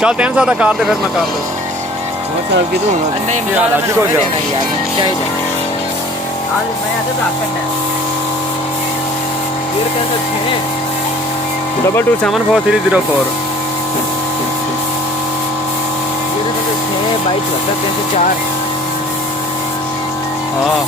ਚੱਲ 300 ਦਾ ਕਰ ਦੇ ਫਿਰ ਮੈਂ ਕਰ ਦੂੰ ਸਾਹਿਬ ਕਿਦੋਂ ਹੋਣਾ नहीं यार, आज ही को मुझे जाओ। नहीं यार चाहिए आज मैं आते तो आपका है फिर कैसे थे 22744304 फिर कैसे थे 22 304 हाँ